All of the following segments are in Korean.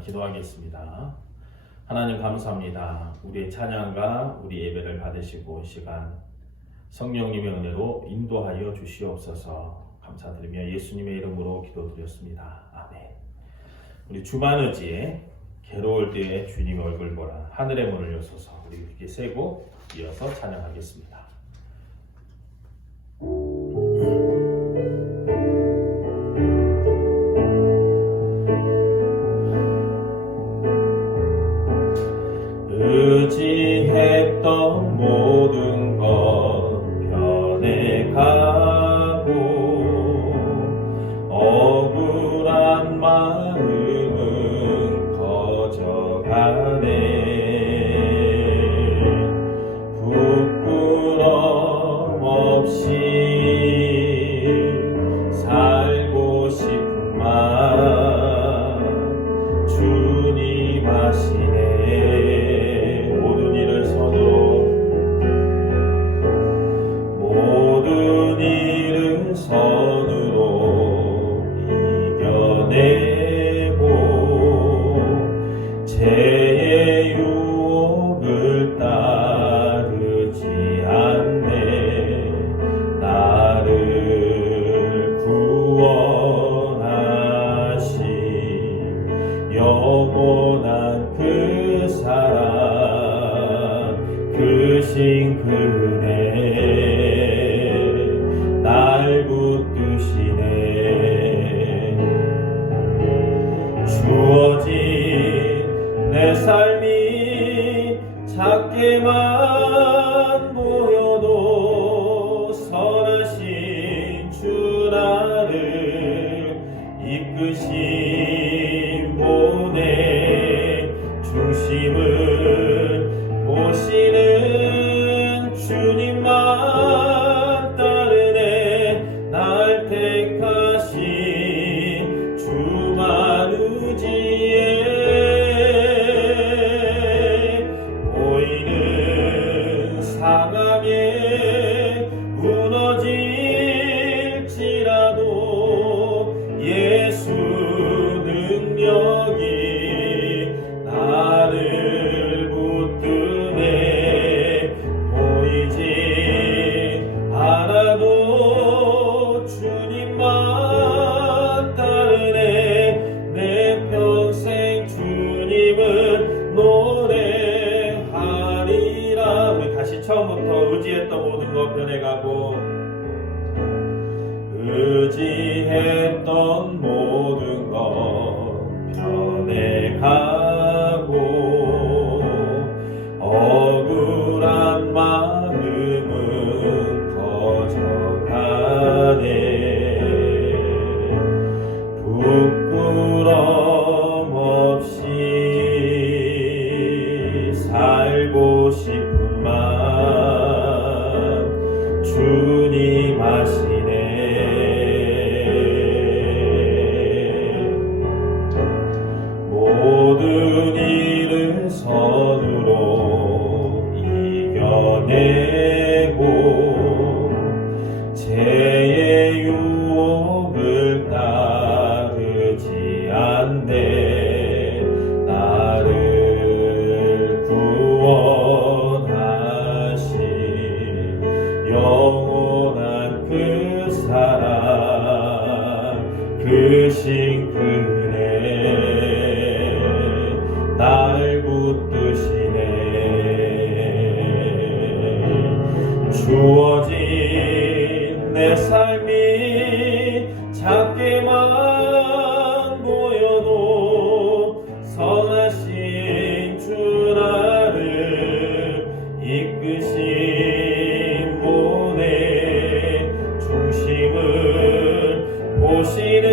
기도하겠습니다. 하나님 감사합니다. 우리의 찬양과 우리 예배를 받으시고 시간 성령님의 은혜로 인도하여 주시옵소서. 감사드리며 예수님의 이름으로 기도드렸습니다. 아멘. 우리 주만의지에 괴로울 때에 주님의 얼굴 보라 하늘의 문을 여소서 우리 이렇게 세고 이어서 찬양하겠습니다. 의지했던 모든 것 변해가고 억울한 마음은 커져가네. 부끄럼 없이 살고 싶은 맘 주님 아시네. 선으로 이겨내고 죄의 유혹을 따르지 않네. 나를 구원하신 영원한 그 사랑 크신 그네 날 붙드시네. 주어진 내 삶이 작게만 보여도 선하신 주 나를 이끄신 보내. 중심을 보시는 주님만 날 택하신 주만 의지에 보이는 상황에 무너질지라도 예수 능력이 나를 붙드네. 보이지 않아도 주님만 따르네. 내 평생 주님을 노래하리라. 우리 다시 처음부터 의지했던 모든 것 변해가고 의지했던 모든 것 변해가고 억울한 마음은 커져가네. 부끄럼 없이 살고 싶은 맘 주님 아시네. 모든 일은 선으로 이겨내고 죄의 유혹을 따르지 않네. 나를 구원하신 영원한 그 사랑 크신 그네 날 붙드시네. 주어진 내 삶이 작게만 보여도 선하신 주 나를 이끄신 보내. 중심을 보시는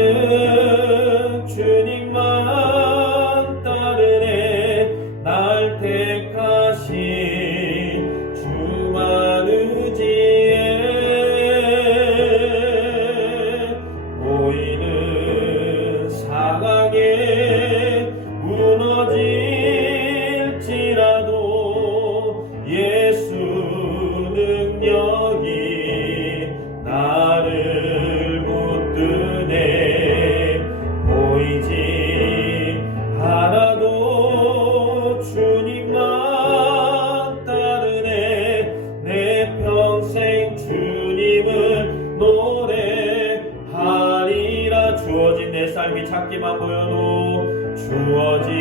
주님만 따르네. 날 택하신 주만 의지해 주어진 내 삶이 작게만 보여도 주어진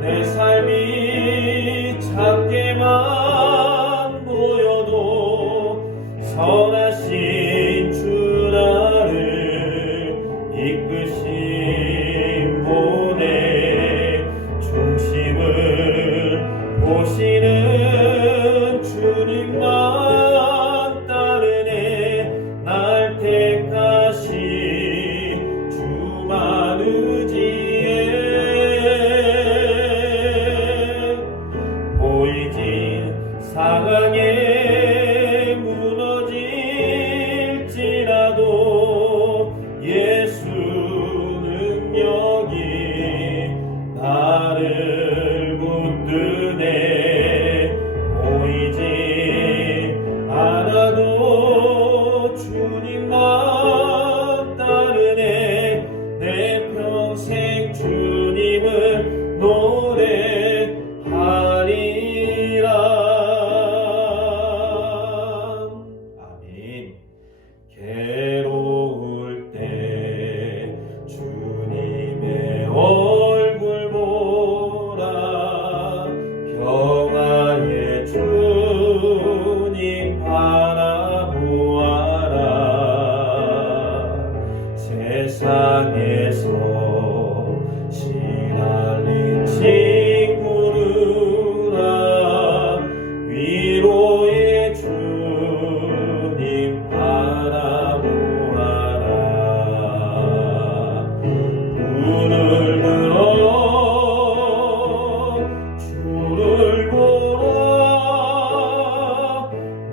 내 삶이 작게만 보여도 선하신 주 나를 이끄심 보내 중심을 보시는 주님만 따르네 날 택하신 주만 의지해 보이진 상황에 무너질지라도 예수 능력이 나를 붙드네 보이지 않아도 주님만 따르네 내 평생 주님을 노래하리라. 아멘. 괴로울 때 주님의 얼굴 보라 평화의 주님 바라보아라 세상에서 시달린 친구들아 위로의 주님 바라보아라 눈을 들어 주를 보라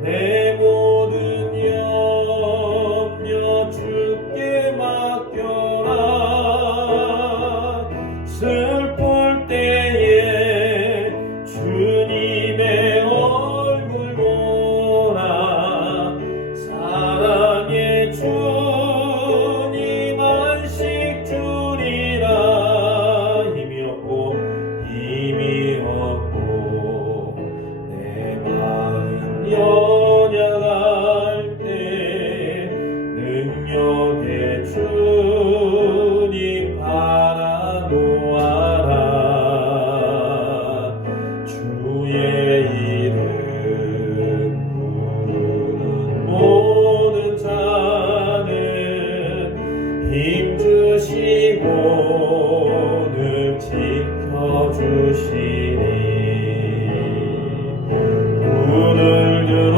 내 모든 염려 주께 맡겨라 슬플 때에 주님의 얼굴 보라 사랑의 주님 안식 주리라 힘이 없고 내 마음 연약할 때 능력의 주님 바라보아라 주의 이름 부르는 모든 자는 힘주시고 늘 지켜주시니 눈을 들어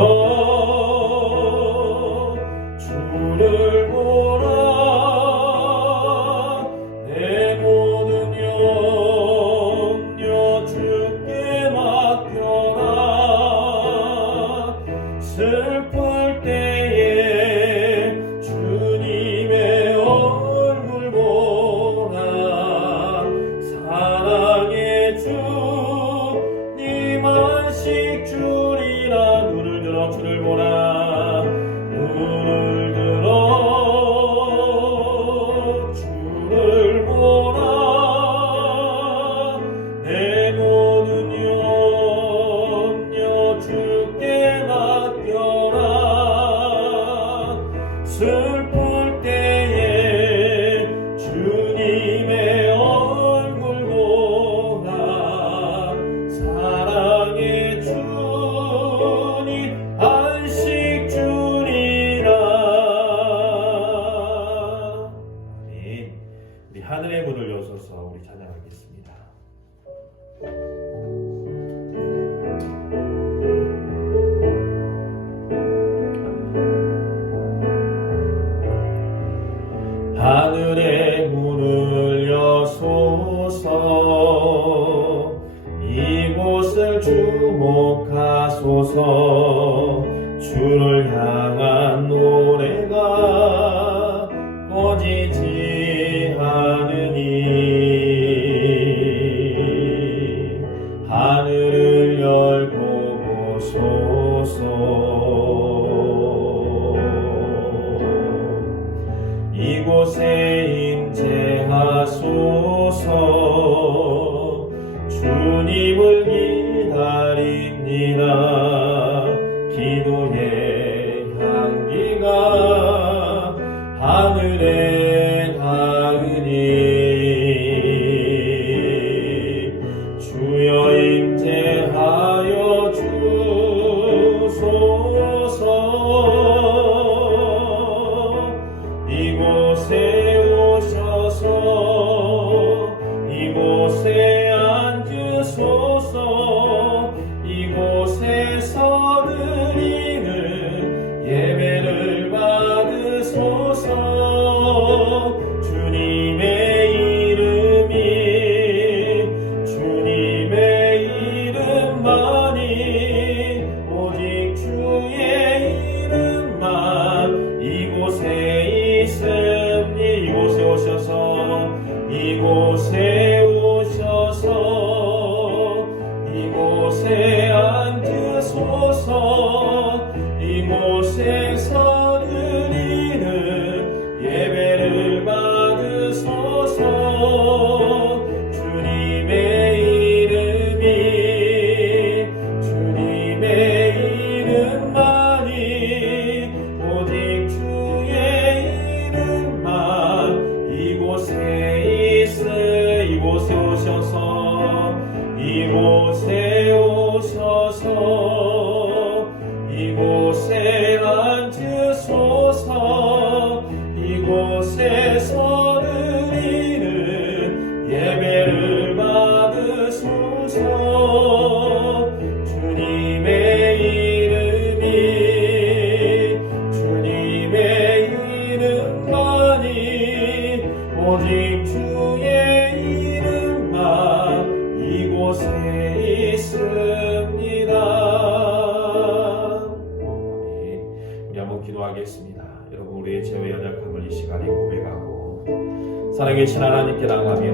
주를 보라 내 모든 염려 주께 맡겨라 슬플 때에 주님의 얼굴 보라 사랑의 주님 안식 주리라 눈을 들어 주를 보라 눈을 들어 주를 보라 내 모든 염려 주께 맡겨라 슬플 때에 주님의 얼굴 보라 사랑의 주님 안식 주리라. 아멘. 우리 하늘의 문을 여셔서 우리 찬양하겠습니다. 하늘의 문을 여소서 이곳을 주목하소서 주를 향한 노래가 꺼지지 않으니 하늘을 열고 보소서 이곳에 임재하소서 주님을 기다립니다 기도의 향기가 하늘에 이곳에 오셔서 이곳에 앉으소서. 이곳에서 드리는 예배를 받으소서. 주님의 이름이 주님의 이름만이 오직 주의 이름만 이곳에 있으니. 이곳에 오셔서 이곳에 오셔서 이곳에 앉으소서. 이곳에서 드리는 예배를 받으소서. 주님의 이름이 주님의 이름만이 오직 주의 이름만 이곳에 있으. 이곳에 오셔서 이곳에 오셔서 이곳에 앉으소서. 이곳에서 드리는 예배를 받으소서. 주님의 이름이 주님의 이름만이 오직 주의 이름만 이곳에 있습니다. 우리 한번 기도하겠습니다. 여러분, 우리의 죄와 연약함을 이 시간에 고백하고 살아계신 하나님께 나가며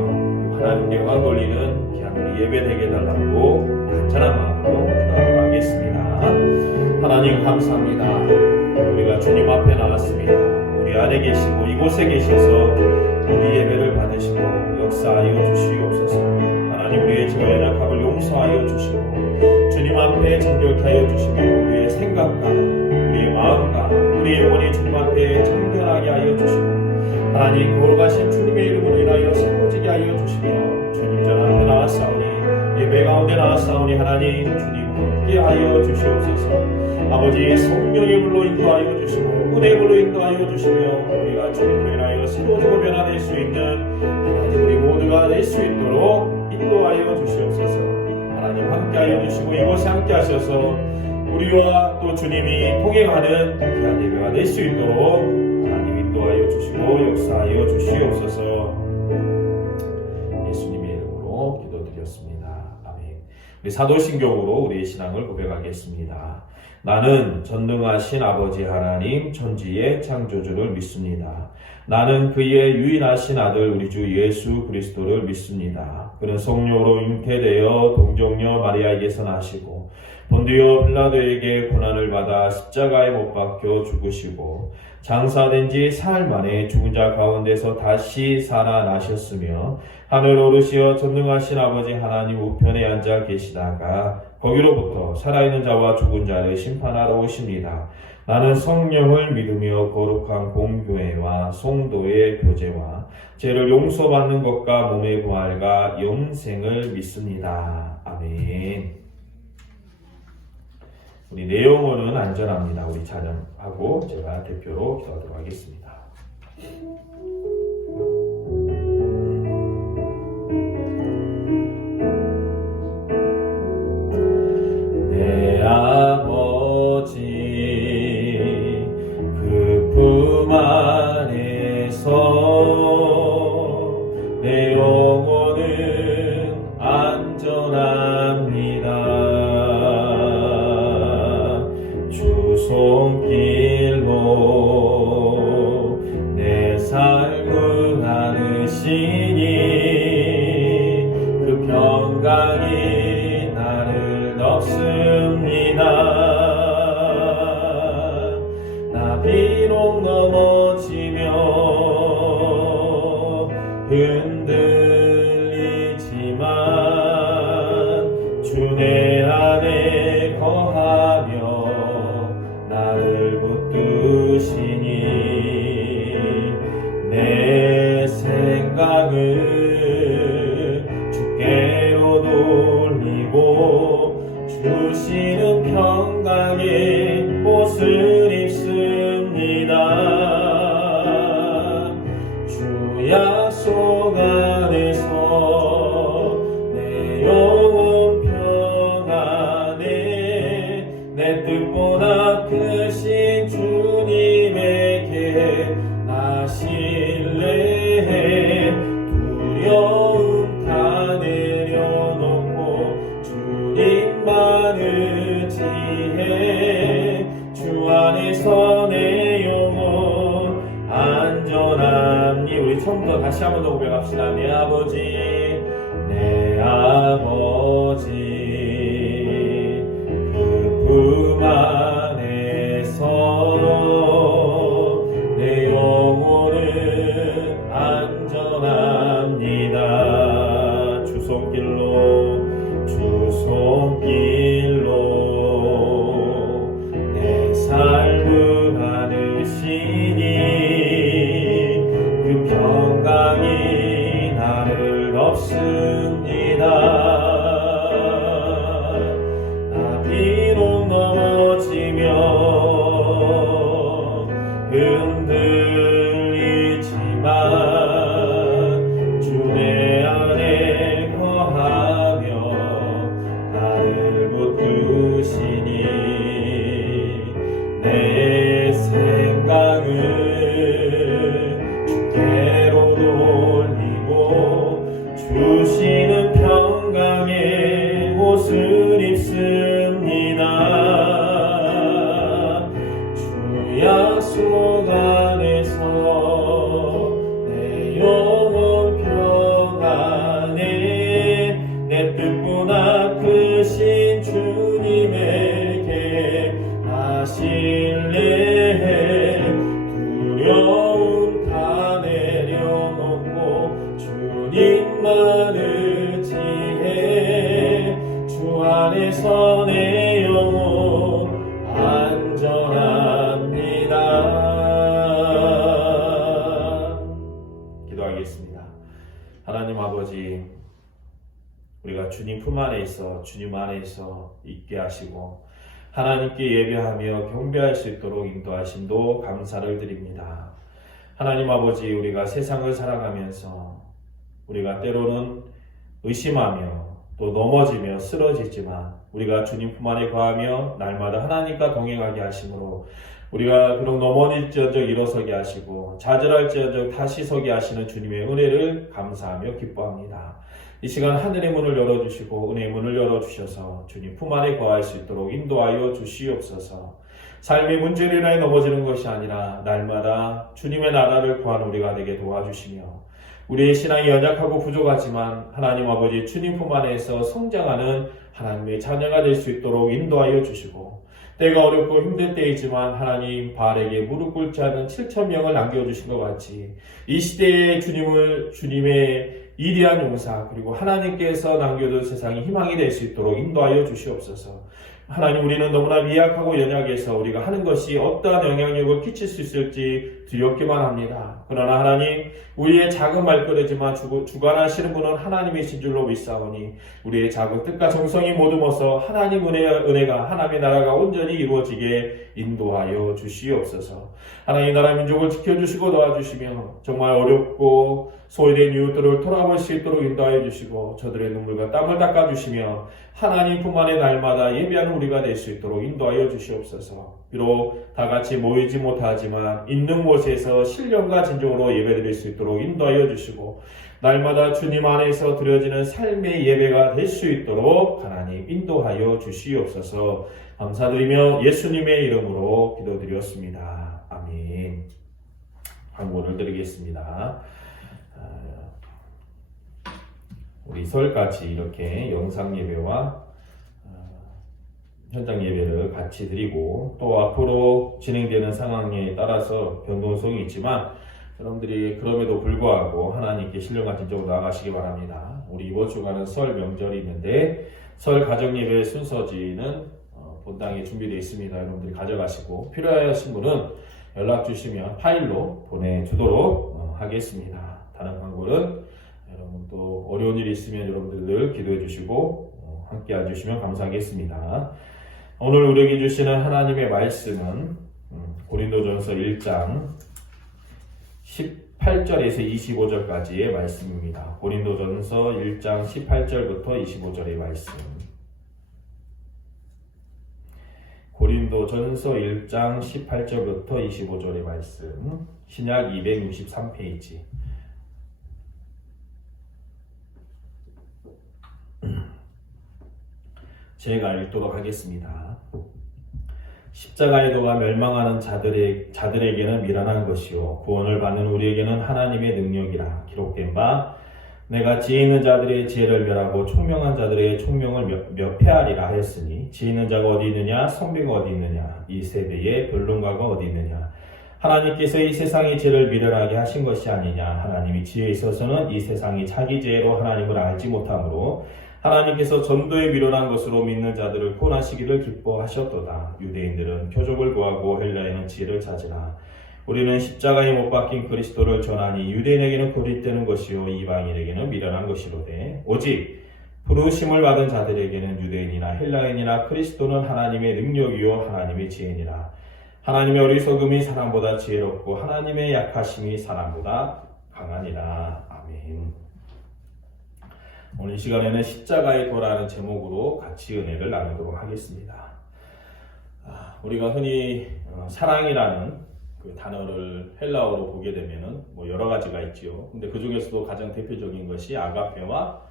하나님께 왕 돌리는 귀한 우리 예배되게 달라고 간절한 마음으로 기도하도록 하겠습니다. 하나님 감사합니다. 우리가 주님 앞에 나왔습니다. 우리 안에 계시고 이곳에 계셔서 우리 예배를 받으시고 역사하여 주시옵소서. 하나님, 우리의 죄와 연약함을 용서하여 주시고 주님 앞에 정결케 하여 주시며 우리의 생각과 우리의 마음과 우리의 영혼이 주님 앞에 정결하게 하여 주시고 하나님, 거룩하신 주님의 이름으로 인하여 새로지게 하여 주시며 주님 전 앞에 나왔사오니 예배 가운데 나왔사오니 하나님, 주님 함께 하여 주시옵소서. 아버지, 성령의 물로 인도하여 주시고 은혜의 물로 인도하여 주시며 우리가 주님으로 인하여 새로지고 변화될 수 있는 하나님, 우리 모두가 될 수 있도록 인도하여 주시옵소서. 하나님, 함께 하여 주시고 이곳에 함께 하셔서 우리와 또 주님이 동행하는 귀한 예배가 될 수 있도록 하나님 인도하여 주시고 역사하여 주시옵소서. 예수님의 이름으로 기도드렸습니다. 아멘. 우리 사도신경으로 우리의 신앙을 고백하겠습니다. 나는 전능하신 아버지 하나님 천지의 창조주를 믿습니다. 나는 그의 유일하신 아들 우리 주 예수 그리스도를 믿습니다. 그는 성령으로 잉태되어 동정녀 마리아에게서 나시고 본디오 빌라도에게 고난을 받아 십자가에 못 박혀 죽으시고 장사된 지 사흘 만에 죽은 자 가운데서 다시 살아나셨으며 하늘 오르시어 전능하신 아버지 하나님 우편에 앉아 계시다가 거기로부터 살아있는 자와 죽은 자를 심판하러 오십니다. 나는 성령을 믿으며 거룩한 공교회와 성도의 교제와 죄를 용서받는 것과 몸의 부활과 영생을 믿습니다. 아멘. 우리 내 영혼은 안전합니다. 우리 찬양하고 제가 대표로 기도하도록 하겠습니다. 내 아버지 그 품 안에서 내 영혼은 안전합니다. 주 손길로 내 삶을 하시니 그 평강이 나를 덮습니다. 나 비록 넘어지며 흔들리지만 주 내 안에 거하며 나를 붙드시니 내 생각을 주께로 돌리고 주시는 평강의 옷을 입습니다. 약속 안에서 내 영혼 평안해. 내 뜻보다 크신 주님에게 나 신뢰해. 두려움 다 내려놓고 주님만 의지해. 주 안에서 내 영혼 안전함니. 우리 처음부터 다시 한 번 더 고백합시다. 내 아버지, 내 아버지, 그 품 안에서 내 영혼은 안전합니다. 주 손길로 내 삶을 하느시니 그 평강이 나를 덮습니다. 나 비록 넘어지며 흔들리지만 주 내 안에 거하며 나를 붙드시니 내 생각을 주께로 돌리고 주시는 평강의 옷을 입습니다. 주 약속 안에서 내 영혼 평안해. 내 뜻보다 크신 주님에게 나 신뢰해. 두려움 다 내려놓고 주님만 의지해. 주 안에서 내 영혼 안전합니다. 기도하겠습니다. 하나님 아버지, 우리가 주님 품 안에 있어 주님 안에서 있게 하시고 하나님께 예배하며 경배할 수 있도록 인도하심도 감사를 드립니다. 하나님 아버지, 우리가 세상을 살아가면서 우리가 때로는 의심하며 또 넘어지며 쓰러지지만 우리가 주님 품 안에 거하며 날마다 하나님과 동행하게 하심으로 우리가 그런 넘어질지언정 일어서게 하시고 좌절할지언정 다시 서게 하시는 주님의 은혜를 감사하며 기뻐합니다. 이 시간 하늘의 문을 열어주시고 은혜의 문을 열어주셔서 주님 품 안에 거할 수 있도록 인도하여 주시옵소서. 삶의 문제로 인하여 넘어지는 것이 아니라 날마다 주님의 나라를 구하는 우리가 되게 도와주시며 우리의 신앙이 연약하고 부족하지만 하나님 아버지 주님 품 안에서 성장하는 하나님의 자녀가 될 수 있도록 인도하여 주시고 때가 어렵고 힘든 때이지만 하나님 바알에게 무릎 꿇지 않은 7,000명을 남겨주신 것 같이 이 시대에 주님의 위대한 용사 그리고 하나님께서 남겨둔 세상이 희망이 될 수 있도록 인도하여 주시옵소서. 하나님, 우리는 너무나 미약하고 연약해서 우리가 하는 것이 어떠한 영향력을 끼칠 수 있을지 두렵기만 합니다. 그러나 하나님, 우리의 작은 말거리지만 주관하시는 분은 하나님이신 줄로 믿사오니 우리의 작은 뜻과 정성이 모듬어서 하나님 은혜가 하나님의 나라가 온전히 이루어지게 인도하여 주시옵소서. 하나님 나라 민족을 지켜주시고 도와주시며 정말 어렵고 소외된 이웃들을 돌아볼 수 있도록 인도하여 주시고 저들의 눈물과 땀을 닦아주시며 하나님 품 안에 날마다 예배하는 우리가 될 수 있도록 인도하여 주시옵소서. 비록 다같이 모이지 못하지만 있는 곳에서 신령과 진정으로 예배드릴 수 있도록 인도하여 주시고 날마다 주님 안에서 드려지는 삶의 예배가 될 수 있도록 하나님 인도하여 주시옵소서. 감사드리며 예수님의 이름으로 기도드렸습니다. 아멘. 광고를 드리겠습니다. 우리 설까지 이렇게 영상 예배와 현장 예배를 같이 드리고 또 앞으로 진행되는 상황에 따라서 변동성이 있지만 여러분들이 그럼에도 불구하고 하나님께 신령과 진정으로 나아가시기 바랍니다. 우리 이번 주간은 설 명절이 있는데 설 가정 예배 순서지는 본당에 준비되어 있습니다. 여러분들이 가져가시고 필요하신 분은 연락 주시면 파일로 보내주도록 하겠습니다. 다른 광고는 여러분 또 어려운 일이 있으면 여러분들 늘 기도해 주시고 함께 해주시면 감사하겠습니다. 오늘 우리에게 주시는 하나님의 말씀은 고린도전서 1장 8절에서 25절까지의 말씀입니다. 고린도전서 1장 18절부터 25절의 말씀. 고린도전서 1장 18절부터 25절의 말씀. 신약 263페이지. 제가 읽도록 하겠습니다. 십자가의 도가 멸망하는 자들에게는 미련한 것이요 구원을 받는 우리에게는 하나님의 능력이라. 기록된 바 내가 지혜 있는 자들의 지혜를 멸하고 총명한 자들의 총명을 멸폐하리라 하였으니 지혜 있는 자가 어디 있느냐 선비가 어디 있느냐 이 세대의 변론가가 어디 있느냐. 하나님께서 이 세상의 지혜를 미련하게 하신 것이 아니냐. 하나님이 지혜에 있어서는 이 세상이 자기 지혜로 하나님을 알지 못하므로 하나님께서 전도에 미련한 것으로 믿는 자들을 구원하시기를 기뻐하셨도다. 유대인들은 표적을 구하고 헬라인은 지혜를 찾으라. 우리는 십자가에 못 박힌 그리스도를 전하니 유대인에게는 고립되는 것이요 이방인에게는 미련한 것이로되 오직 부르심을 받은 자들에게는 유대인이나 헬라인이나 그리스도는 하나님의 능력이요 하나님의 지혜니라. 하나님의 어리석음이 사람보다 지혜롭고 하나님의 약하심이 사람보다 강하니라. 아멘. 오늘 이 시간에는 십자가의 도라는 제목으로 같이 은혜를 나누도록 하겠습니다. 우리가 흔히 사랑이라는 그 단어를 헬라어로 보게 되면은 여러 가지가 있지요. 근데 그 중에서도 가장 대표적인 것이 아가페와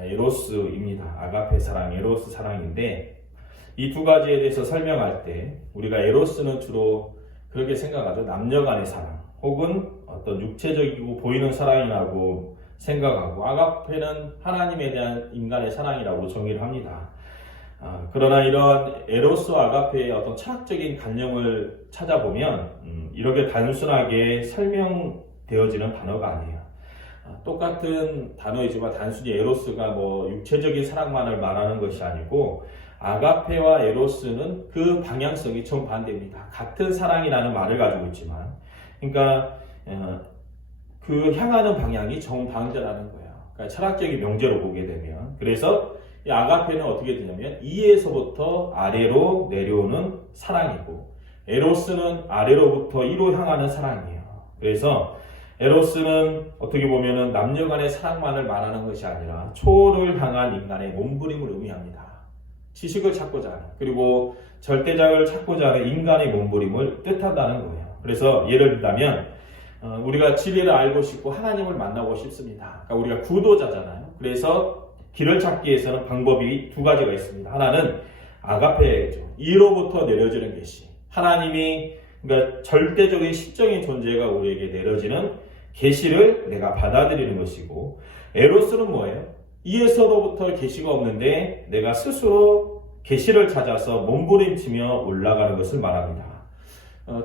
에로스입니다. 아가페 사랑, 에로스 사랑인데 이 두 가지에 대해서 설명할 때 우리가 에로스는 주로 그렇게 생각하죠. 남녀 간의 사랑 혹은 어떤 육체적이고 보이는 사랑이라고 생각하고 아가페는 하나님에 대한 인간의 사랑이라고 정의를 합니다. 그러나 이런 에로스와 아가페의 어떤 철학적인 관념을 찾아보면 이렇게 단순하게 설명되어지는 단어가 아니에요. 똑같은 단어이지만 단순히 에로스가 육체적인 사랑만을 말하는 것이 아니고 아가페와 에로스는 그 방향성이 정반대입니다. 같은 사랑이라는 말을 가지고 있지만 그러니까 그 향하는 방향이 정반대라는 거예요. 그러니까 철학적인 명제로 보게 되면 그래서 이 아가페는 어떻게 되냐면 이에서부터 아래로 내려오는 사랑이고 에로스는 아래로부터 이로 향하는 사랑이에요. 그래서 에로스는 어떻게 보면은 남녀 간의 사랑만을 말하는 것이 아니라 초를 향한 인간의 몸부림을 의미합니다. 지식을 찾고자 하는 그리고 절대자를 찾고자 하는 인간의 몸부림을 뜻한다는 거예요. 그래서 예를 들자면 우리가 진리를 알고 싶고 하나님을 만나고 싶습니다. 그러니까 우리가 구도자잖아요. 그래서 길을 찾기 위해서는 방법이 두 가지가 있습니다. 하나는 아가페죠. 이로부터 내려지는 계시. 하나님이 그러니까 절대적인 시적인 존재가 우리에게 내려지는 계시를 내가 받아들이는 것이고 에로스는 뭐예요? 이에서로부터 계시가 없는데 내가 스스로 계시를 찾아서 몸부림치며 올라가는 것을 말합니다.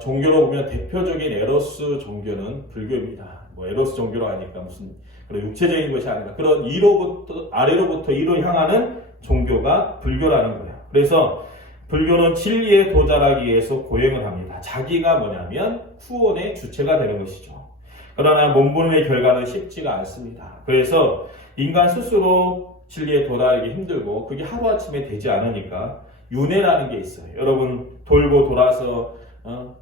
종교로 보면 대표적인 에로스 종교는 불교입니다. 에로스 종교로 하니까 무슨 그런 육체적인 것이 아니라 그런 이로부터 아래로부터 이로 향하는 종교가 불교라는 거예요. 그래서 불교는 진리에 도달하기 위해서 고행을 합니다. 자기가 뭐냐면 후원의 주체가 되는 것이죠. 그러나 몸부림의 결과는 쉽지가 않습니다. 그래서 인간 스스로 진리에 도달하기 힘들고 그게 하루아침에 되지 않으니까 윤회라는 게 있어요. 여러분 돌고 돌아서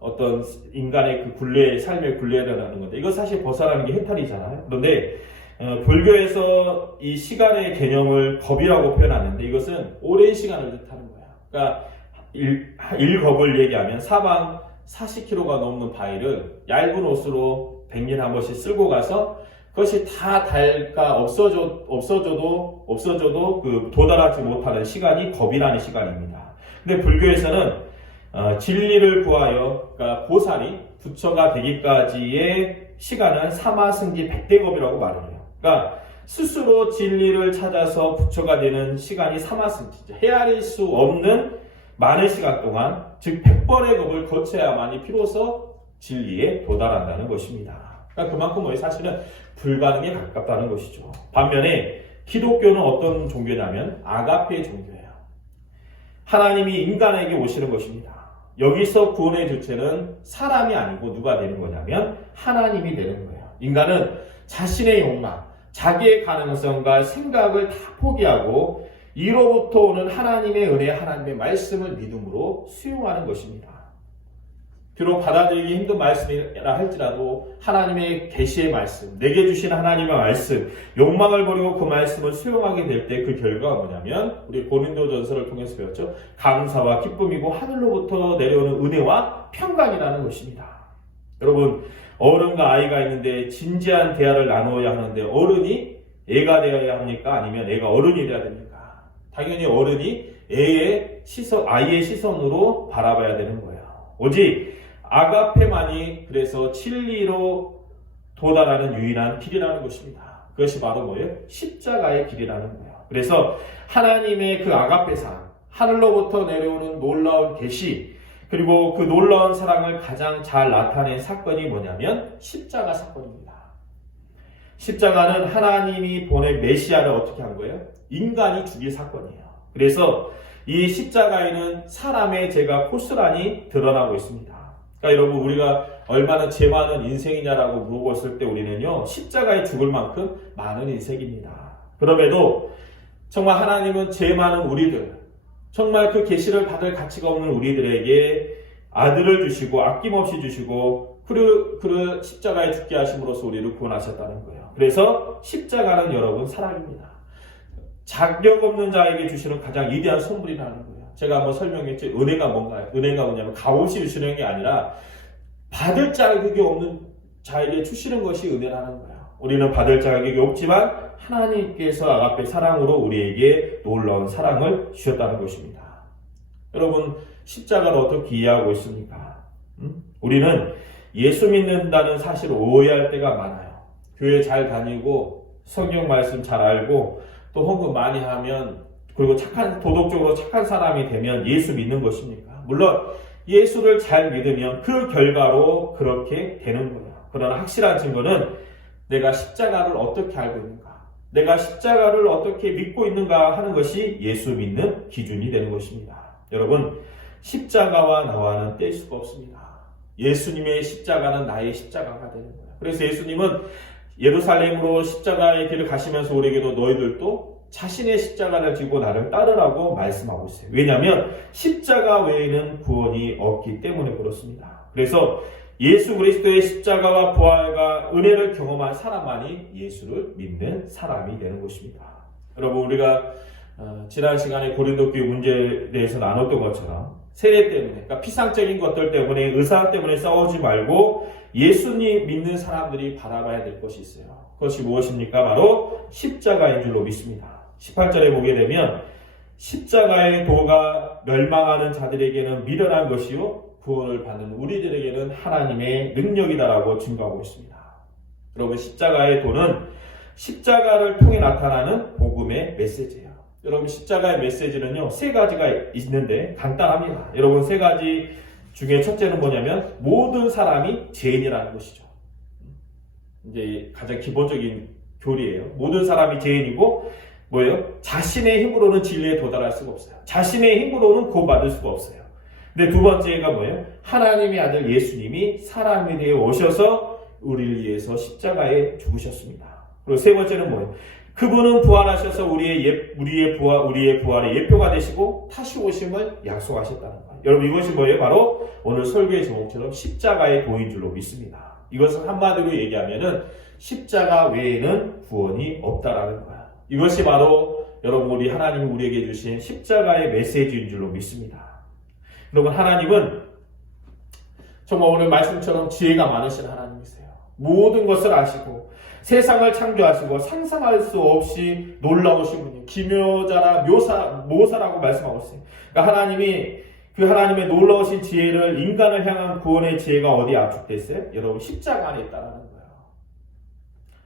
어떤 인간의 그 굴레, 삶의 굴레라는 건데 이거 사실 벗어나는 게 해탈이잖아요. 그런데 불교에서 이 시간의 개념을 겁이라고 표현하는데 이것은 오랜 시간을 뜻하는 거야. 그러니까 일겁을 얘기하면 사방 40km가 넘는 바위를 얇은 옷으로 100년 한 번씩 쓸고 가서 그것이 다 닳아 없어져도 그 도달하지 못하는 시간이 겁이라는 시간입니다. 근데 불교에서는 진리를 구하여 그러니까 보살이 부처가 되기까지의 시간은 사마승지 100대겁이라고 말을 해요. 그러니까 스스로 진리를 찾아서 부처가 되는 시간이 사마승지죠. 헤아릴 수 없는 많은 시간 동안 즉 100번의 겁을 거쳐야만이 비로소 진리에 도달한다는 것입니다. 그러니까 그만큼 사실은 불가능에 가깝다는 것이죠. 반면에 기독교는 어떤 종교냐면 아가페 종교예요. 하나님이 인간에게 오시는 것입니다. 여기서 구원의 주체는 사람이 아니고 누가 되는 거냐면 하나님이 되는 거예요. 인간은 자신의 욕망, 자기의 가능성과 생각을 다 포기하고 이로부터 오는 하나님의 은혜, 하나님의 말씀을 믿음으로 수용하는 것입니다. 비록 받아들이기 힘든 말씀이라 할지라도 하나님의 계시의 말씀, 내게 주신 하나님의 말씀, 욕망을 버리고 그 말씀을 수용하게 될 때 그 결과가 뭐냐면 우리 고린도전서를 통해서 배웠죠. 감사와 기쁨이고 하늘로부터 내려오는 은혜와 평강이라는 것입니다. 여러분, 어른과 아이가 있는데 진지한 대화를 나누어야 하는데 어른이 애가 되어야 합니까? 아니면 애가 어른이 되어야 됩니까? 당연히 어른이 아이의 시선으로 바라봐야 되는 거예요. 오직 아가페만이 그래서 진리로 도달하는 유일한 길이라는 것입니다. 그것이 바로 뭐예요? 십자가의 길이라는 거예요. 그래서 하나님의 그 아가페상, 하늘로부터 내려오는 놀라운 계시, 그리고 그 놀라운 사랑을 가장 잘 나타낸 사건이 뭐냐면 십자가 사건입니다. 십자가는 하나님이 보낸 메시아를 어떻게 한 거예요? 인간이 죽일 사건이에요. 그래서 이 십자가에는 사람의 죄가 고스란히 드러나고 있습니다. 그러니까 여러분, 우리가 얼마나 죄 많은 인생이냐라고 물어봤을 때 우리는요, 십자가에 죽을 만큼 많은 인생입니다. 그럼에도 정말 하나님은 죄 많은 우리들, 정말 그 계시를 받을 가치가 없는 우리들에게 아들을 주시고 아낌없이 주시고 그 십자가에 죽게 하심으로써 우리를 구원하셨다는 거예요. 그래서 십자가는 여러분 사랑입니다. 자격 없는 자에게 주시는 가장 위대한 선물이라는 거예요. 제가 한번 설명했죠. 은혜가 뭔가요? 은혜가 뭐냐면 값없이 주시는 게 아니라 받을 자격이 없는 자에게 주시는 것이 은혜라는 거예요. 우리는 받을 자격이 없지만 하나님께서 아가페 사랑으로 우리에게 놀라운 사랑을 주셨다는 것입니다. 여러분, 십자가를 어떻게 이해하고 있습니까? 우리는 예수 믿는다는 사실을 오해할 때가 많아요. 교회 잘 다니고 성경 말씀 잘 알고 또 헌금 많이 하면, 그리고 도덕적으로 착한 사람이 되면 예수 믿는 것입니까? 물론 예수를 잘 믿으면 그 결과로 그렇게 되는 거예요. 그러나 확실한 증거는 내가 십자가를 어떻게 알고 있는가, 내가 십자가를 어떻게 믿고 있는가 하는 것이 예수 믿는 기준이 되는 것입니다. 여러분, 십자가와 나와는 뗄 수가 없습니다. 예수님의 십자가는 나의 십자가가 되는 거예요. 그래서 예수님은 예루살렘으로 십자가의 길을 가시면서 우리에게도 너희들도 자신의 십자가를 지고 나를 따르라고 말씀하고 있어요. 왜냐하면 십자가 외에는 구원이 없기 때문에 그렇습니다. 그래서 예수 그리스도의 십자가와 부활과 은혜를 경험한 사람만이 예수를 믿는 사람이 되는 것입니다. 여러분, 우리가 지난 시간에 고린도 교회 문제에 대해서 나눴던 것처럼 세례 때문에, 그러니까 피상적인 것들 때문에, 의사 때문에 싸우지 말고 예수님 믿는 사람들이 바라봐야 될 것이 있어요. 그것이 무엇입니까? 바로 십자가인 줄로 믿습니다. 18절에 보게 되면 십자가의 도가 멸망하는 자들에게는 미련한 것이요 구원을 받는 우리들에게는 하나님의 능력이다라고 증거하고 있습니다. 여러분, 십자가의 도는 십자가를 통해 나타나는 복음의 메시지예요. 여러분, 십자가의 메시지는요, 세 가지가 있는데 간단합니다. 여러분, 세 가지 중에 첫째는 뭐냐면 모든 사람이 죄인이라는 것이죠. 이제 가장 기본적인 교리예요. 모든 사람이 죄인이고 뭐예요? 자신의 힘으로는 진리에 도달할 수가 없어요. 자신의 힘으로는 구원받을 수가 없어요. 근데 두 번째가 뭐예요? 하나님의 아들 예수님이 사람에 대해 오셔서 우리를 위해서 십자가에 죽으셨습니다. 그리고 세 번째는 뭐예요? 그분은 부활하셔서 우리의 부활의 예표가 되시고 다시 오심을 약속하셨다는 거예요. 여러분, 이것이 뭐예요? 바로 오늘 설교의 제목처럼 십자가의 도인 줄로 믿습니다. 이것을 한마디로 얘기하면은 십자가 외에는 구원이 없다라는 거예요. 이것이 바로 여러분, 우리 하나님이 우리에게 주신 십자가의 메시지인 줄로 믿습니다. 여러분, 하나님은 정말 오늘 말씀처럼 지혜가 많으신 하나님이세요. 모든 것을 아시고 세상을 창조하시고 상상할 수 없이 놀라우신 분이 기묘자라 모사라고 말씀하고 있어요. 그러니까 하나님의 놀라우신 지혜를 인간을 향한 구원의 지혜가 어디에 압축됐어요? 여러분, 십자가 안에 있다는 거예요.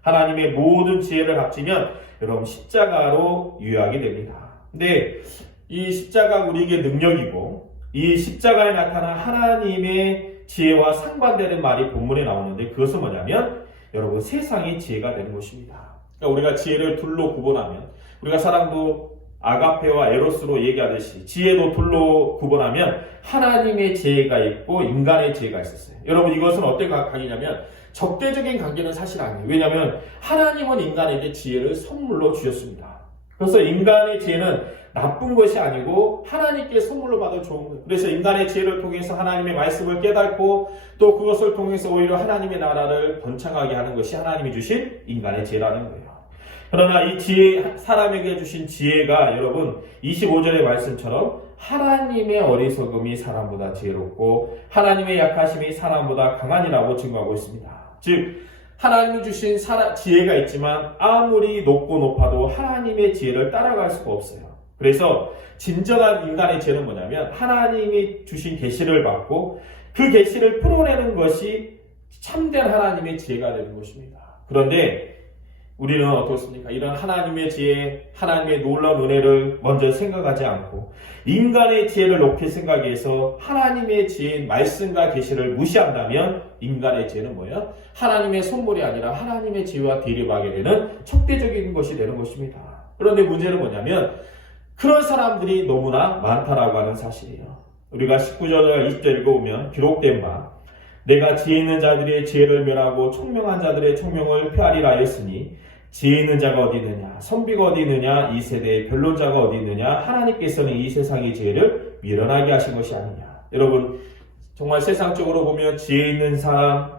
하나님의 모든 지혜를 합치면 여러분 십자가로 유효하게 됩니다. 근데 이 십자가가 우리에게 능력이고 이 십자가에 나타난 하나님의 지혜와 상반되는 말이 본문에 나오는데 그것은 뭐냐면 여러분 세상의 지혜가 되는 것입니다. 그러니까 우리가 지혜를 둘로 구분하면 우리가 사랑도 아가페와 에로스로 얘기하듯이 지혜도 둘로 구분하면 하나님의 지혜가 있고 인간의 지혜가 있었어요. 여러분 이것은 어떤 관계냐면 적대적인 관계는 사실 아니에요. 왜냐하면 하나님은 인간에게 지혜를 선물로 주셨습니다. 그래서 인간의 지혜는 나쁜 것이 아니고 하나님께 선물로 받아 좋은 거예요. 그래서 인간의 지혜를 통해서 하나님의 말씀을 깨닫고 또 그것을 통해서 오히려 하나님의 나라를 번창하게 하는 것이 하나님이 주신 인간의 지혜라는 거예요. 그러나 이 지혜, 사람에게 주신 지혜가 여러분 25절의 말씀처럼 하나님의 어리석음이 사람보다 지혜롭고 하나님의 약하심이 사람보다 강하니라고 증거하고 있습니다. 즉 하나님이 주신 지혜가 있지만 아무리 높아도 하나님의 지혜를 따라갈 수가 없어요. 그래서 진정한 인간의 지혜는 뭐냐면 하나님이 주신 계시를 받고 그 계시를 풀어내는 것이 참된 하나님의 지혜가 되는 것입니다. 그런데 우리는 어떻습니까? 이런 하나님의 지혜, 하나님의 놀라운 은혜를 먼저 생각하지 않고 인간의 지혜를 높이 생각해서 하나님의 지혜인 말씀과 계시를 무시한다면 인간의 지혜는 뭐예요? 하나님의 선물이 아니라 하나님의 지혜와 대립하게 되는 척대적인 것이 되는 것입니다. 그런데 문제는 뭐냐면 그런 사람들이 너무나 많다라고 하는 사실이에요. 우리가 19절과 20절 읽어보면 기록된 바 내가 지혜 있는 자들의 지혜를 멸하고 총명한 자들의 총명을 폐하리라 하였으니 지혜 있는 자가 어디 있느냐 선비가 어디 있느냐 이 세대의 변론자가 어디 있느냐 하나님께서는 이 세상의 지혜를 미련하게 하신 것이 아니냐. 여러분 정말 세상적으로 보면 지혜 있는 사람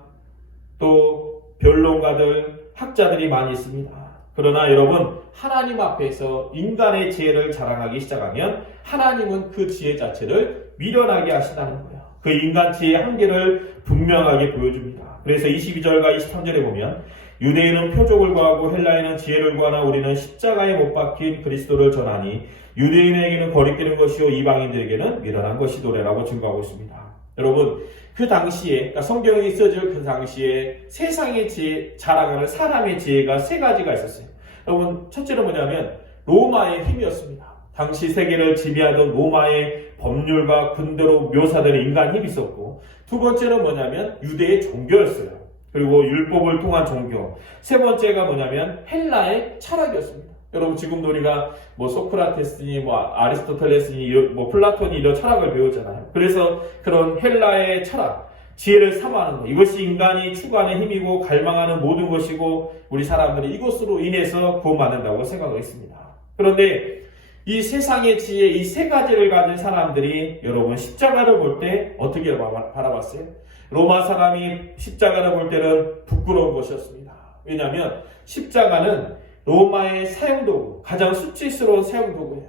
또 변론가들 학자들이 많이 있습니다. 그러나 여러분 하나님 앞에서 인간의 지혜를 자랑하기 시작하면 하나님은 그 지혜 자체를 미련하게 하신다는 거예요. 그 인간 지혜의 한계를 분명하게 보여줍니다. 그래서 22절과 23절에 보면 유대인은 표적을 구하고 헬라인은 지혜를 구하나 우리는 십자가에 못 박힌 그리스도를 전하니 유대인에게는 거리끼는 것이요 이방인들에게는 미련한 것이도래라고 증거하고 있습니다. 여러분 그 당시에 그러니까 성경이 써질 그 당시에 세상의 지혜 자랑하는 사람의 지혜가 세 가지가 있었어요. 여러분 첫째는 뭐냐면 로마의 힘이었습니다. 당시 세계를 지배하던 로마의 법률과 군대로 묘사되는 인간 힘이 있었고 두 번째는 뭐냐면 유대의 종교였어요. 그리고 율법을 통한 종교. 세 번째가 뭐냐면 헬라의 철학이었습니다. 여러분 지금도 우리가 뭐 소크라테스니 뭐 아리스토텔레스니 뭐 플라톤이 이런 철학을 배우잖아요. 그래서 그런 헬라의 철학, 지혜를 사모하는 것, 이것이 인간이 추구하는 힘이고 갈망하는 모든 것이고 우리 사람들이 이것으로 인해서 구원받는다고 생각을 했습니다. 그런데 이 세상의 지혜 이 세 가지를 가진 사람들이 여러분 십자가를 볼 때 어떻게 바라봤어요? 로마 사람이 십자가를 볼 때는 부끄러운 것이었습니다. 왜냐하면 십자가는 로마의 사용도구, 가장 수치스러운 사용도구예요.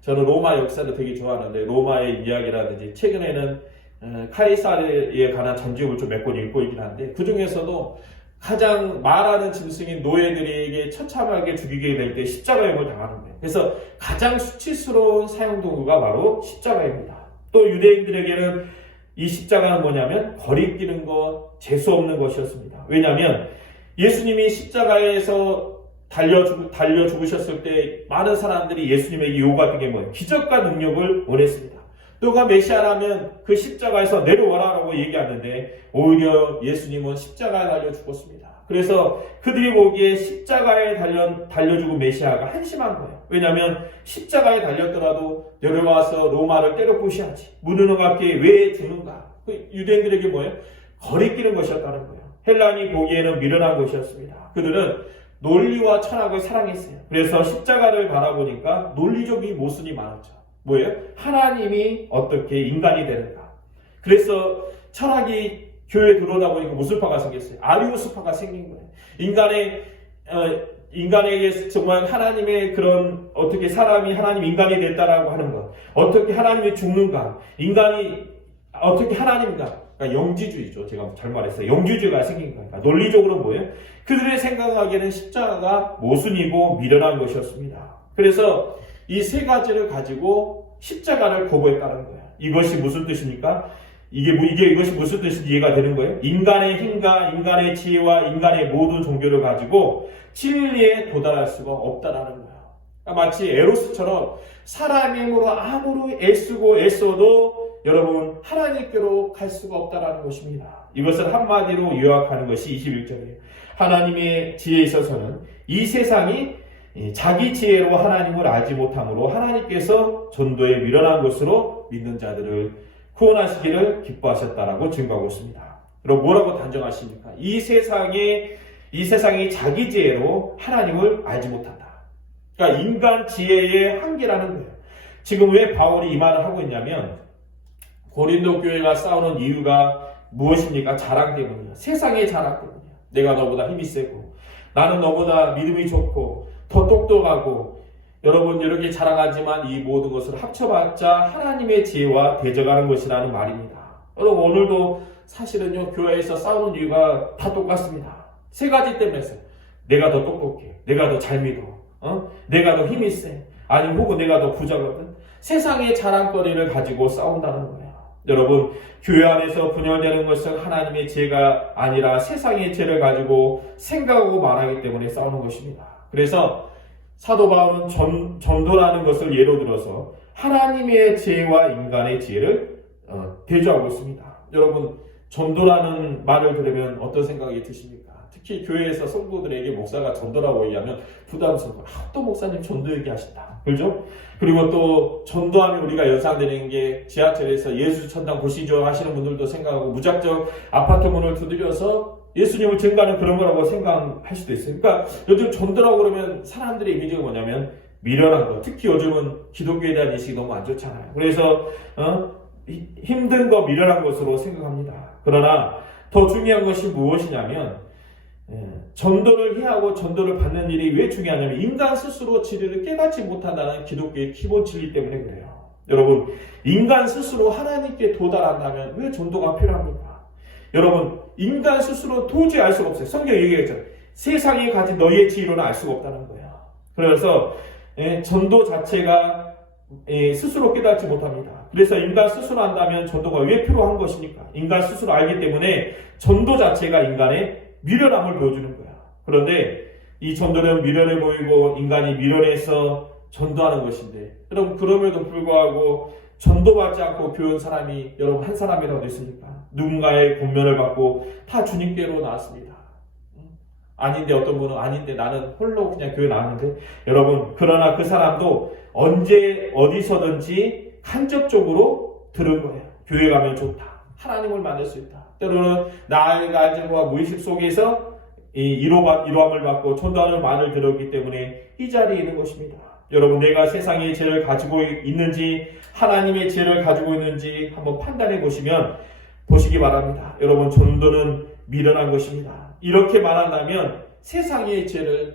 저는 로마 역사를 되게 좋아하는데 로마의 이야기라든지 최근에는 카이사르에 관한 전집을 좀 몇 권 읽고 있긴 한데 그 중에서도 가장 말하는 짐승인 노예들에게 처참하게 죽이게 될 때 십자가형을 당하는 거예요. 그래서 가장 수치스러운 사용도구가 바로 십자가입니다. 또 유대인들에게는 이 십자가는 뭐냐면 거리끼는 것, 재수 없는 것이었습니다. 왜냐하면 예수님이 십자가에서 달려 죽으셨을 때 많은 사람들이 예수님에게 요구했던 게 뭐예요? 기적과 능력을 원했습니다. 너가 메시아라면 그 십자가에서 내려와라라고 얘기하는데 오히려 예수님은 십자가에 달려 죽었습니다. 그래서 그들이 보기에 십자가에 달려 죽은 메시아가 한심한 거예요. 왜냐하면 십자가에 달렸더라도 내려와서 로마를 때려 부셔야지. 무능하게 왜 죽는가? 유대인들에게 뭐예요? 거리끼는 것이었다는 거예요. 헬라인이 보기에는 미련한 것이었습니다. 그들은 논리와 철학을 사랑했어요. 그래서 십자가를 바라보니까 논리적인 모순이 많았죠. 뭐예요? 하나님이 어떻게 인간이 되는가. 그래서 철학이 교회에 들어오다 보니까 무슨 파가 생겼어요? 아리우스파가 생긴 거예요. 인간에게 정말 하나님의 그런 어떻게 사람이 하나님 인간이 됐다라고 하는 것, 어떻게 하나님이 죽는가, 인간이 어떻게 하나님인가. 그러니까 영지주의죠. 제가 잘 말했어요. 영지주의가 생긴 거니까. 논리적으로 뭐예요? 그들의 생각하기에는 십자가가 모순이고 미련한 것이었습니다. 그래서 이 세 가지를 가지고 십자가를 거부했다는 거예요. 이것이 무슨 뜻입니까? 이것이 무슨 뜻인지 이해가 되는 거예요? 인간의 힘과 인간의 지혜와 인간의 모든 종교를 가지고 진리에 도달할 수가 없다라는 거예요. 그러니까 마치 에로스처럼 사람의 힘으로 아무리 애써도 여러분 하나님께로 갈 수가 없다라는 것입니다. 이것을 한마디로 요약하는 것이 21절이에요. 하나님의 지혜에 있어서는 이 세상이 자기 지혜로 하나님을 알지 못함으로 하나님께서 전도에 미련한 것으로 믿는 자들을 구원하시기를 기뻐하셨다라고 증거하고 있습니다. 그럼 뭐라고 단정하십니까? 이 세상이 자기 지혜로 하나님을 알지 못한다. 그러니까 인간 지혜의 한계라는 거예요. 지금 왜 바울이 이 말을 하고 있냐면 고린도 교회가 싸우는 이유가 무엇입니까? 자랑 때문이야. 세상의 자랑 때문이야. 내가 너보다 힘이 세고 나는 너보다 믿음이 좋고 더 똑똑하고 여러분 이렇게 자랑하지만 이 모든 것을 합쳐봤자 하나님의 지혜와 대적하는 것이라는 말입니다. 여러분 오늘도 사실은요 교회에서 싸우는 이유가 다 똑같습니다. 세 가지 때문에서 내가 더 똑똑해, 내가 더 잘 믿어, 내가 더 힘이 세, 아니면 혹은 내가 더 부자거든. 세상의 자랑거리를 가지고 싸운다는 거예요. 여러분 교회 안에서 분열되는 것은 하나님의 죄가 아니라 세상의 죄를 가지고 생각하고 말하기 때문에 싸우는 것입니다. 그래서 사도 바울은 전도라는 것을 예로 들어서 하나님의 죄와 인간의 죄를 대조하고 있습니다. 여러분 전도라는 말을 들으면 어떤 생각이 드십니까? 특히 교회에서 성도들에게 목사가 전도라고 얘기하면 부담스럽고 또 목사님 전도 얘기하신다. 그렇죠? 그리고 또 전도하면 우리가 연상되는 게 지하철에서 예수 천당 보시죠 하시는 분들도 생각하고 무작정 아파트 문을 두드려서 예수님을 증거하는 그런 거라고 생각할 수도 있어요. 그러니까 요즘 전도라고 그러면 사람들의 이미지가 뭐냐면 미련한 거. 특히 요즘은 기독교에 대한 인식이 너무 안 좋잖아요. 그래서 힘든 거 미련한 것으로 생각합니다. 그러나 더 중요한 것이 무엇이냐면 전도를 해야 하고 전도를 받는 일이 왜 중요하냐면 인간 스스로 진리를 깨닫지 못한다는 기독교의 기본 진리 때문에 그래요. 여러분 인간 스스로 하나님께 도달한다면 왜 전도가 필요합니까? 여러분 인간 스스로 도저히 알 수가 없어요. 성경이 얘기했잖아요. 세상이 가진 너희의 지혜로는 알 수가 없다는 거예요. 그래서 전도 자체가 스스로 깨닫지 못합니다. 그래서 인간 스스로 한다면 전도가 왜 필요한 것입니까? 인간 스스로 알기 때문에 전도 자체가 인간의 미련함을 보여주는 거야. 그런데 이 전도는 미련해 보이고 인간이 미련해서 전도하는 것인데 여러분 그럼에도 불구하고 전도받지 않고 교회온 사람이 여러분 한 사람이라도 됐습니까? 누군가의 권면을 받고 다 주님께로 나왔습니다. 아닌데 어떤 분은 아닌데 나는 홀로 그냥 교회 나왔는데 여러분 그러나 그 사람도 언제 어디서든지 간접적으로 들은 거예요. 교회 가면 좋다. 하나님을 만날 수 있다. 때로는 나의 가정과 무의식 속에서 이로함을 받고 전도하는 말을 들었기 때문에 이 자리에 있는 것입니다. 여러분 내가 세상의 죄를 가지고 있는지 하나님의 죄를 가지고 있는지 한번 판단해 보시기 바랍니다. 여러분 전도는 미련한 것입니다. 이렇게 말한다면 세상의 죄를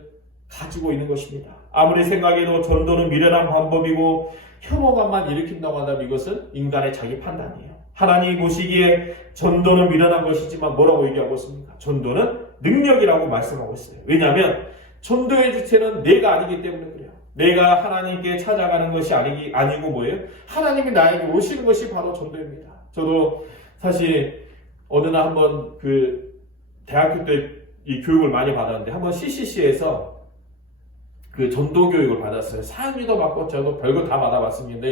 가지고 있는 것입니다. 아무리 생각해도 전도는 미련한 방법이고 혐오감만 일으킨다고 한다면 이것은 인간의 자기 판단이에요. 하나님이 보시기에 전도는 미련한 것이지만 뭐라고 얘기하고 있습니까? 전도는 능력이라고 말씀하고 있어요. 왜냐하면 전도의 주체는 내가 아니기 때문에 그래요. 내가 하나님께 찾아가는 것이 아니고 뭐예요? 하나님이 나에게 오시는 것이 바로 전도입니다. 저도 사실 어느 날 한번 대학교 때 이 교육을 많이 받았는데 한번 CCC에서 전도 교육을 받았어요. 사학위도 받고 저도 별거 다 받아봤습니다.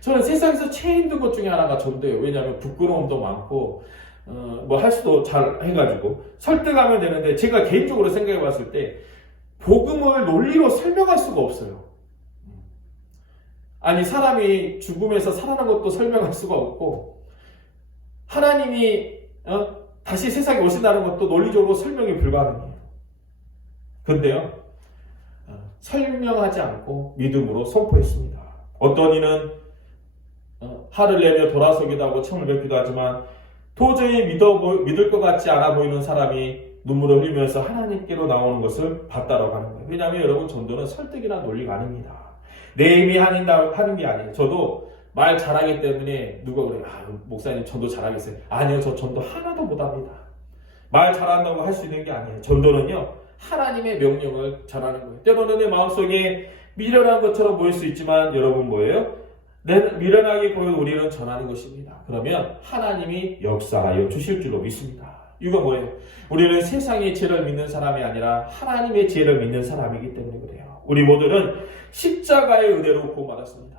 저는 세상에서 제일 힘든 것 중에 하나가 전도예요. 왜냐하면 부끄러움도 많고 뭐 할 수도 잘 해가지고 설득하면 되는데 제가 개인적으로 생각해 봤을 때 복음을 논리로 설명할 수가 없어요. 아니 사람이 죽음에서 살아난 것도 설명할 수가 없고 하나님이 다시 세상에 오신다는 것도 논리적으로 설명이 불가능해요. 근데요 설명하지 않고 믿음으로 선포했습니다. 어떤 이는 화를 내며 돌아서기도 하고 청을 뵙기도 하지만 도저히 믿을 것 같지 않아 보이는 사람이 눈물을 흘리면서 하나님께로 나오는 것을 봤다라고 하는 거예요. 왜냐하면 여러분 전도는 설득이나 논리가 아닙니다. 내 힘이 하는 게 아니에요. 저도 말 잘하기 때문에 누가 그래요. 목사님 전도 잘하겠어요. 아니요. 저 전도 하나도 못합니다. 말 잘한다고 할 수 있는 게 아니에요. 전도는요. 하나님의 명령을 전하는 거예요. 때로는 내 마음속에 미련한 것처럼 보일 수 있지만 여러분 뭐예요? 미련하게 보여 우리는 전하는 것입니다. 그러면 하나님이 역사하여 주실 줄로 믿습니다. 이거 뭐예요? 우리는 세상의 죄를 믿는 사람이 아니라 하나님의 죄를 믿는 사람이기 때문에 그래요. 우리 모두는 십자가의 은혜로 구원받았습니다.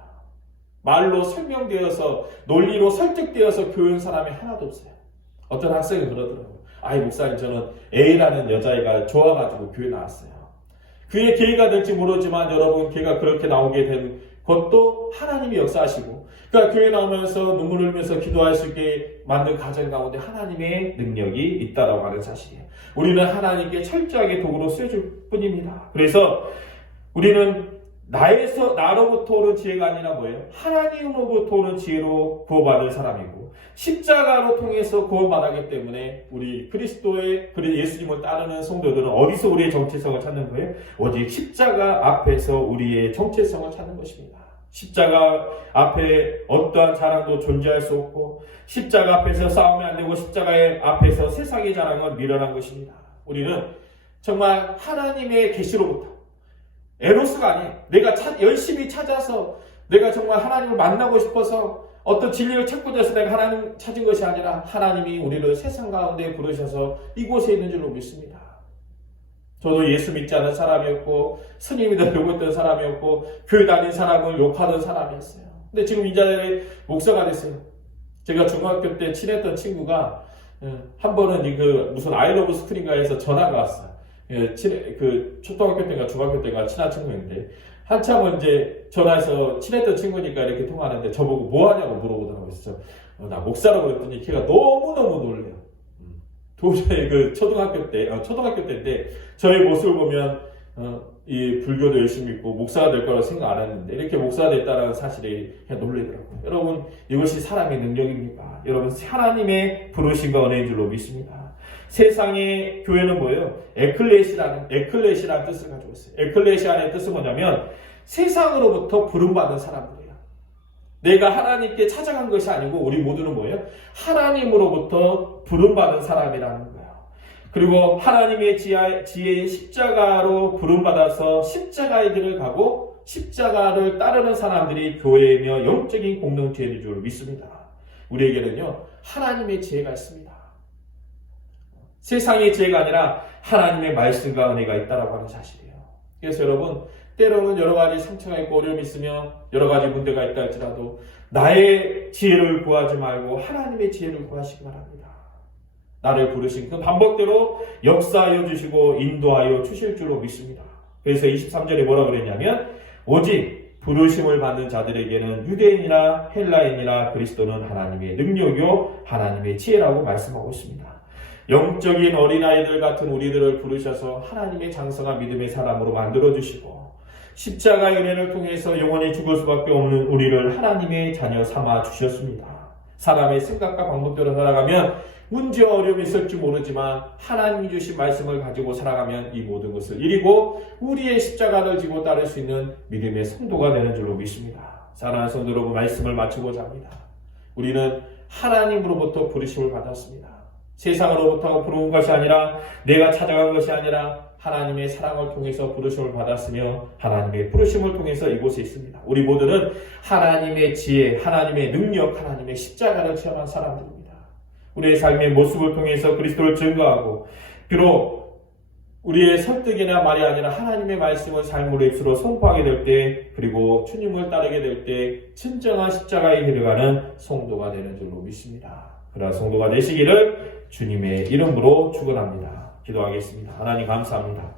말로 설명되어서 논리로 설득되어서 교회온 사람이 하나도 없어요. 어떤 학생이 그러더라고요. 목사님 저는 A라는 여자애가 좋아가지고 교회 나왔어요. 그의 계기가 될지 모르지만 여러분 걔가 그렇게 나오게 된 것도 하나님이 역사하시고 그러니까 교회 나오면서 눈물을 흘리면서 기도할 수 있게 만든 가정 가운데 하나님의 능력이 있다라고 하는 사실이에요. 우리는 하나님께 철저하게 도구로 쓰여줄 뿐입니다. 그래서 우리는 나로부터 오는 지혜가 아니라 뭐예요? 하나님으로부터 오는 지혜로 구원받은 사람이고, 십자가로 통해서 구원받았기 때문에 우리 그리스도의 예수님을 따르는 성도들은 어디서 우리의 정체성을 찾는 거예요? 오직 십자가 앞에서 우리의 정체성을 찾는 것입니다. 십자가 앞에 어떠한 자랑도 존재할 수 없고, 십자가 앞에서 싸우면 안 되고, 십자가 앞에서 세상의 자랑은 미련한 것입니다. 우리는 정말 하나님의 계시로부터, 에로스가 아니에요. 내가 열심히 찾아서 내가 정말 하나님을 만나고 싶어서 어떤 진리를 찾고자 해서 내가 하나님 찾은 것이 아니라, 하나님이 우리를 세상 가운데 부르셔서 이곳에 있는 줄로 믿습니다. 저도 예수 믿지 않은 사람이었고, 스님이 되려고 했던 사람이었고, 교회 다닌 사람을 욕하던 사람이었어요. 근데 지금 이 자리에 목사가 됐어요. 제가 중학교 때 친했던 친구가 한 번은 무슨 아이러브 스쿨인가에서 전화가 왔어요. 초등학교 때인가 중학교 때인가 친한 친구인데, 한참은 이제 전화해서 친했던 친구니까 이렇게 통화하는데 저보고 뭐 하냐고 물어보더라고요. 그래서 나 목사라고 그랬더니 걔가 너무너무 놀래요. 도저히 초등학교 때인데 저의 모습을 보면 이 불교도 열심히 믿고 목사가 될 거라고 생각 안 했는데 이렇게 목사가 됐다는 사실에 그냥 놀래더라고요. 여러분, 이것이 사람의 능력입니까? 여러분, 하나님의 부르심과 은혜인 줄로 믿습니다. 세상의 교회는 뭐예요? 에클레시라는 뜻을 가지고 있어요. 에클레시아의 뜻은 뭐냐면 세상으로부터 부름받은 사람들이에요. 내가 하나님께 찾아간 것이 아니고 우리 모두는 뭐예요? 하나님으로부터 부름받은 사람이라는 거예요. 그리고 하나님의 지혜의 십자가로 부름받아서 십자가의 길을 가고 십자가를 따르는 사람들이 교회이며 영적인 공동체인 줄 믿습니다. 우리에게는요, 하나님의 지혜가 있습니다. 세상의 지혜가 아니라 하나님의 말씀과 은혜가 있다라고 하는 사실이에요. 그래서 여러분, 때로는 여러 가지 상처가 있고 어려움이 있으며 여러 가지 문제가 있다 할지라도 나의 지혜를 구하지 말고 하나님의 지혜를 구하시기 바랍니다. 나를 부르신 그 반복대로 역사하여 주시고 인도하여 주실 줄로 믿습니다. 그래서 23절에 뭐라고 그랬냐면, 오직 부르심을 받는 자들에게는 유대인이나 헬라인이나 그리스도는 하나님의 능력이요 하나님의 지혜라고 말씀하고 있습니다. 영적인 어린아이들 같은 우리들을 부르셔서 하나님의 장성한 믿음의 사람으로 만들어주시고, 십자가의 은혜를 통해서 영원히 죽을 수밖에 없는 우리를 하나님의 자녀 삼아 주셨습니다. 사람의 생각과 방법대로 살아가면 문제와 어려움이 있을지 모르지만 하나님이 주신 말씀을 가지고 살아가면 이 모든 것을 이기고 우리의 십자가를 지고 따를 수 있는 믿음의 성도가 되는 줄로 믿습니다. 사랑하는 성도 여러분, 말씀을 마치고자 합니다. 우리는 하나님으로부터 부르심을 받았습니다. 세상으로부터 부르는 것이 아니라, 내가 찾아간 것이 아니라 하나님의 사랑을 통해서 부르심을 받았으며 하나님의 부르심을 통해서 이곳에 있습니다. 우리 모두는 하나님의 지혜, 하나님의 능력, 하나님의 십자가를 체험한 사람들입니다. 우리의 삶의 모습을 통해서 그리스도를 증거하고, 비록 우리의 설득이나 말이 아니라 하나님의 말씀을 삶으로 입술로 선포하게 될 때, 그리고 주님을 따르게 될 때 진정한 십자가에 들어가는 성도가 되는 줄로 믿습니다. 그러한 성도가 되시기를 주님의 이름으로 축원합니다. 기도하겠습니다. 하나님 감사합니다.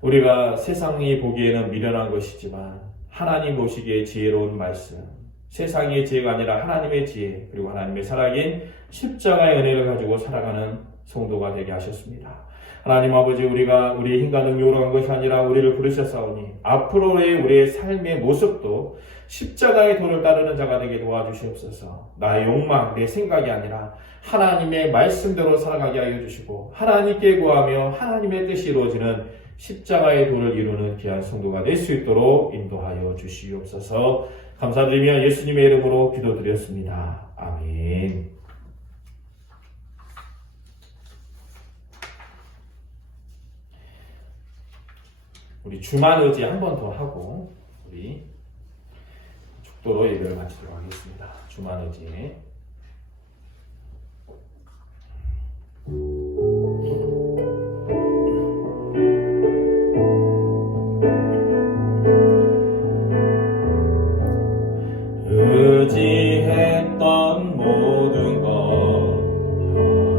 우리가 세상이 보기에는 미련한 것이지만 하나님 보시기에 지혜로운 말씀, 세상의 지혜가 아니라 하나님의 지혜, 그리고 하나님의 살아긴 십자가의 은혜를 가지고 살아가는 성도가 되게 하셨습니다. 하나님 아버지, 우리가 우리의 힘과 능력으로 간 것이 아니라 우리를 부르셨사오니 앞으로의 우리의 삶의 모습도 십자가의 도를 따르는 자가 되게 도와주시옵소서. 나의 욕망, 내 생각이 아니라 하나님의 말씀대로 살아가게 하여 주시고, 하나님께 구하며 하나님의 뜻이 이루어지는 십자가의 도를 이루는 귀한 성도가 될 수 있도록 인도하여 주시옵소서. 감사드리며 예수님의 이름으로 기도드렸습니다. 아멘. 우리 주만 의지 한 번 더 하고 우리 축도로 예배를 마치도록 하겠습니다. 주만 의지. 의지했던 모든 것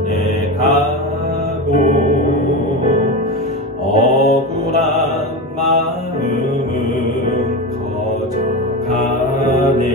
변해가고 억울한 마음은 커져가네.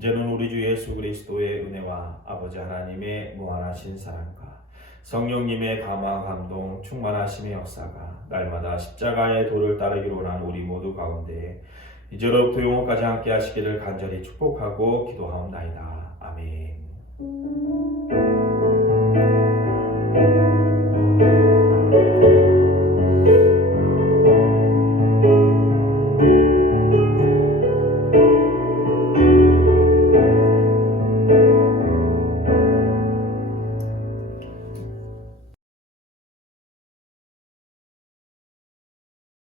이제는 우리 주 예수 그리스도의 은혜와 아버지 하나님의 무한하신 사랑과 성령님의 감화 감동 충만하심의 역사가 날마다 십자가의 도를 따르기로 원하는 우리 모두 가운데 이제로부터 영원까지 함께 하시기를 간절히 축복하고 기도하옵나이다.